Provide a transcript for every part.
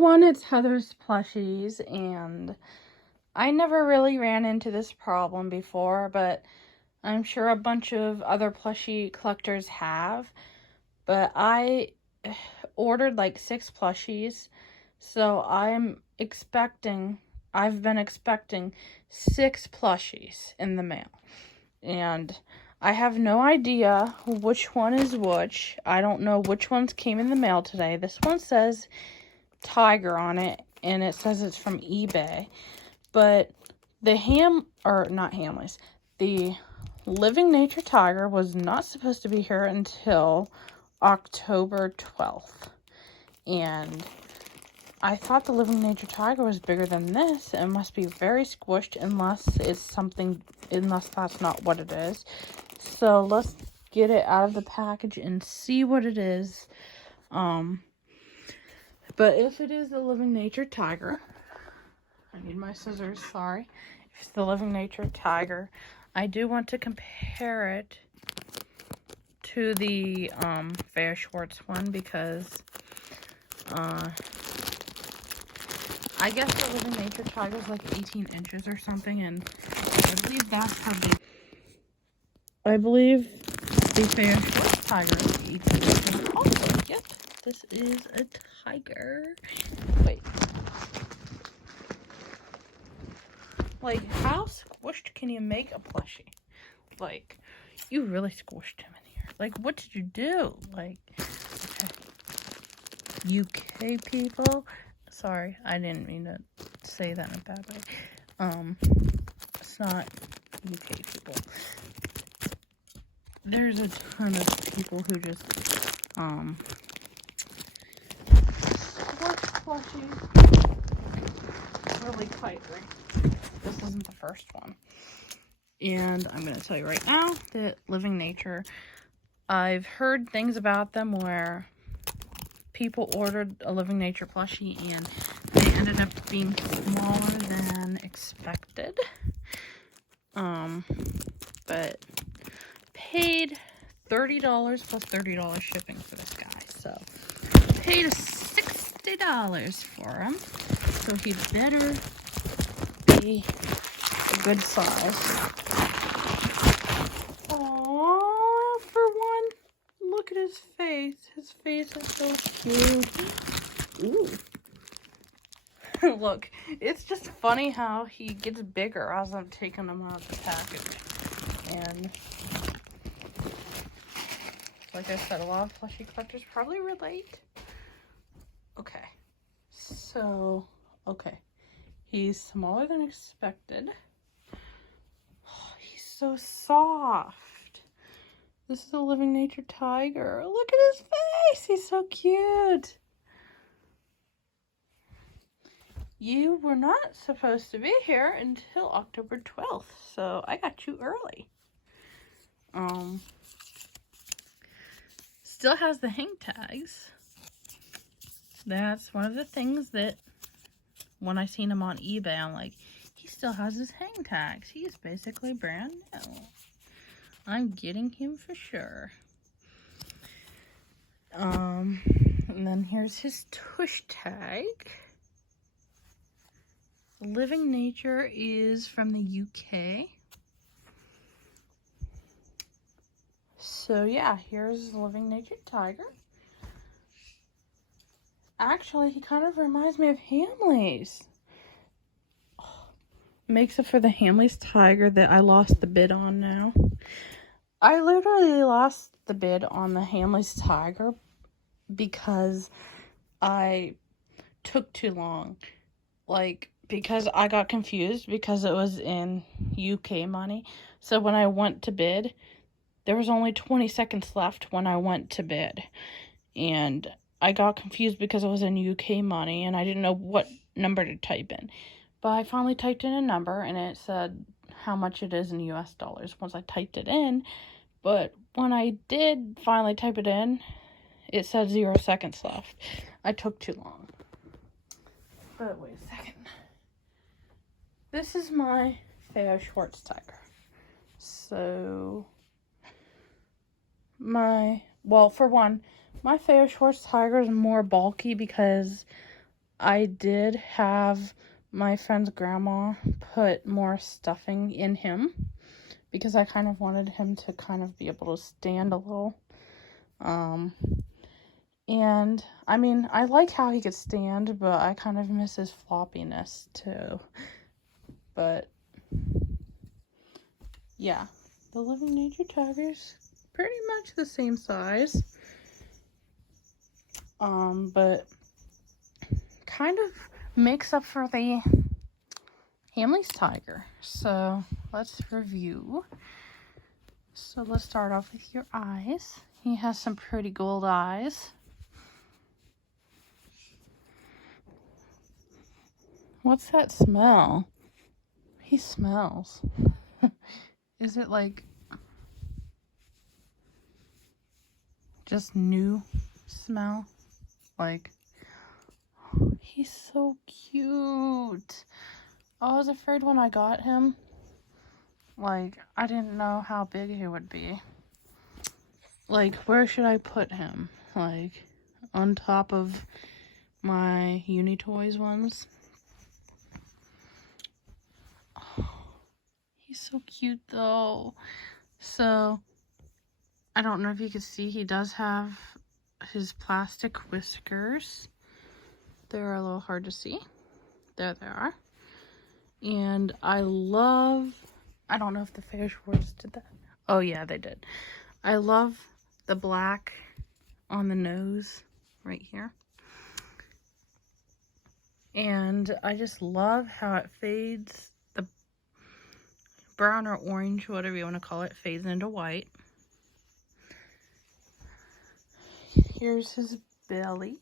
everyone, it's Heather's Plushies, and I never really ran into this problem before, but I'm sure a bunch of other plushie collectors have. But I ordered like 6 plushies, so I've been expecting 6 plushies in the mail. And I have no idea which one is which. I don't know which ones came in the mail today. This one says Tiger on it, and it says it's from eBay. But the the Living Nature Tiger was not supposed to be here until October 12th. And I thought the Living Nature Tiger was bigger than this. It must be very squished unless that's not what it is. So let's get it out of the package and see what it is. But if it is the Living Nature Tiger, I need my scissors, sorry. If it's the Living Nature Tiger, I do want to compare it to the Fair Schwartz one because I guess the Living Nature Tiger is like 18 inches or something, and I believe that's how big. I believe the Fair Schwartz Tiger is 18 inches also. Yep, this is a tiger. Wait. Like, how squished can you make a plushie? Like, you really squished him in here. Like, what did you do? Like, okay. UK people? Sorry, I didn't mean to say that in a bad way. It's not UK people. There's a ton of people who just, squish plushies really tightly. This isn't the first one. And I'm going to tell you right now that Living Nature, I've heard things about them where people ordered a Living Nature plushie and they ended up being smaller than expected. But paid $30 plus $30 shipping for this guy. So paid $60 for him. So he better be a good size. Aww, for one, look at his face. His face is so cute. Ooh. Look, it's just funny how he gets bigger as I'm taking him out of the package. And like I said, a lot of plushie collectors probably relate. Okay. So, okay. He's smaller than expected. Oh, he's so soft. This is a Living Nature Tiger. Look at his face. He's so cute. You were not supposed to be here until October 12th, so I got you early. Still has the hang tags. That's one of the things that when I seen him on eBay, I'm like, he still has his hang tags. He is basically brand new. I'm getting him for sure. And then here's his tush tag. Living Nature is from the UK. So yeah, here's Living Nature Tiger. Actually, he kind of reminds me of Hamley's. Oh, makes up for the Hamley's Tiger that I lost the bid on now. I literally lost the bid on the Hamley's Tiger because I took too long. Like, because I got confused because it was in UK money. So when I went to bid, there was only 20 seconds left when I went to bid. And I got confused because it was in UK money and I didn't know what number to type in. But I finally typed in a number and it said how much it is in US dollars once I typed it in. But when I did finally type it in, it said 0 seconds left. I took too long. But wait a second. This is my Fair Schwartz Tiger. So, for one, my Fair Schwartz Tiger is more bulky because I did have my friend's grandma put more stuffing in him because I kind of wanted him to kind of be able to stand a little. And I mean, I like how he could stand, but I kind of miss his floppiness too. But yeah, the Living Nature Tiger's pretty much the same size. But kind of makes up for the Hamley's tiger. So let's review. So let's start off with your eyes. He has some pretty gold eyes. What's that smell? He smells. Is it like just new smell? Like, he's so cute. I was afraid when I got him. Like, I didn't know how big he would be. Like, where should I put him? Like, on top of my Unitoys ones? Oh, he's so cute, though. So, I don't know if you can see, he does have his plastic whiskers. They're a little hard to see. There they are. And I love... I don't know if the Fish Wars did that. Oh, yeah, they did. I love the black on the nose right here. And I just love how it fades. The brown or orange, whatever you want to call it, fades into white. Here's his belly.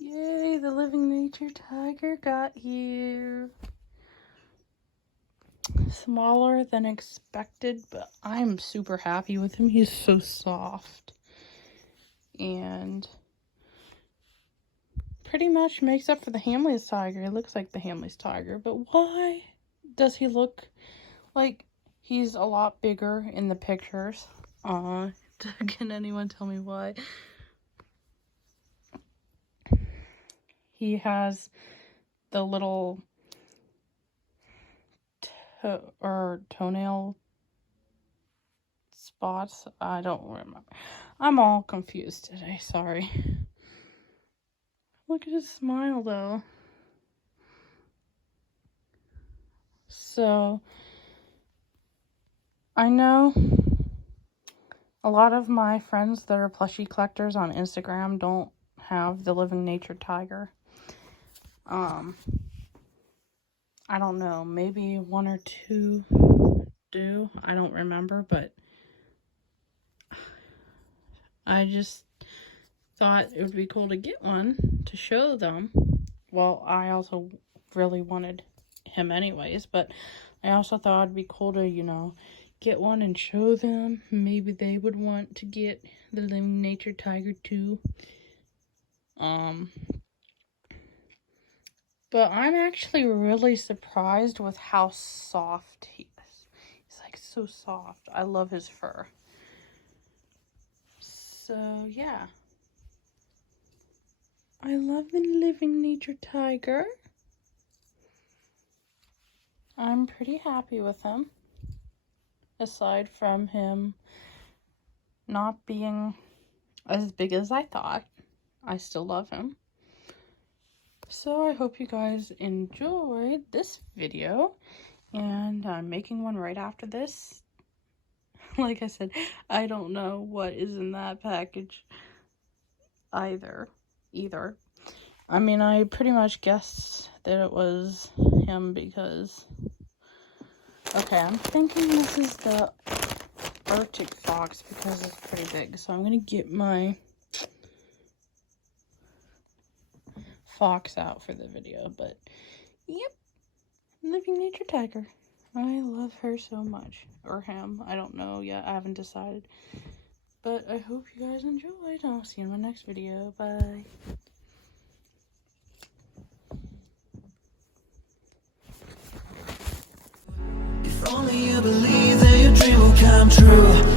Yay, the Living Nature Tiger got here. Smaller than expected, but I'm super happy with him. He's so soft. And pretty much makes up for the Hamley's tiger. It looks like the Hamley's tiger, but why does he look like he's a lot bigger in the pictures? Can anyone tell me why? He has the little toenail spots. I don't remember. I'm all confused today, sorry. Look at his smile though. So I know a lot of my friends that are plushie collectors on Instagram don't have the Living Nature Tiger. I don't know, maybe one or two do. I don't remember, but I just thought it would be cool to get one to show them. Well, I also really wanted him anyways, but I also thought it'd be cool to, you know, get one and show them. Maybe they would want to get the Living Nature Tiger too. But I'm actually really surprised with how soft he is. He's like so soft. I love his fur. So yeah. I love the Living Nature Tiger. I'm pretty happy with him. Aside from him not being as big as I thought, I still love him. So I hope you guys enjoyed this video, and I'm making one right after this. Like I said, I don't know what is in that package either. I mean, I pretty much guessed that it was him because... Okay, I'm thinking this is the Arctic fox because it's pretty big. So I'm going to get my fox out for the video. But, yep, Living Nature Tiger. I love her so much. Or him. I don't know yet. I haven't decided. But I hope you guys enjoyed. I'll see you in my next video. Bye. If only you believe that your dream will come true.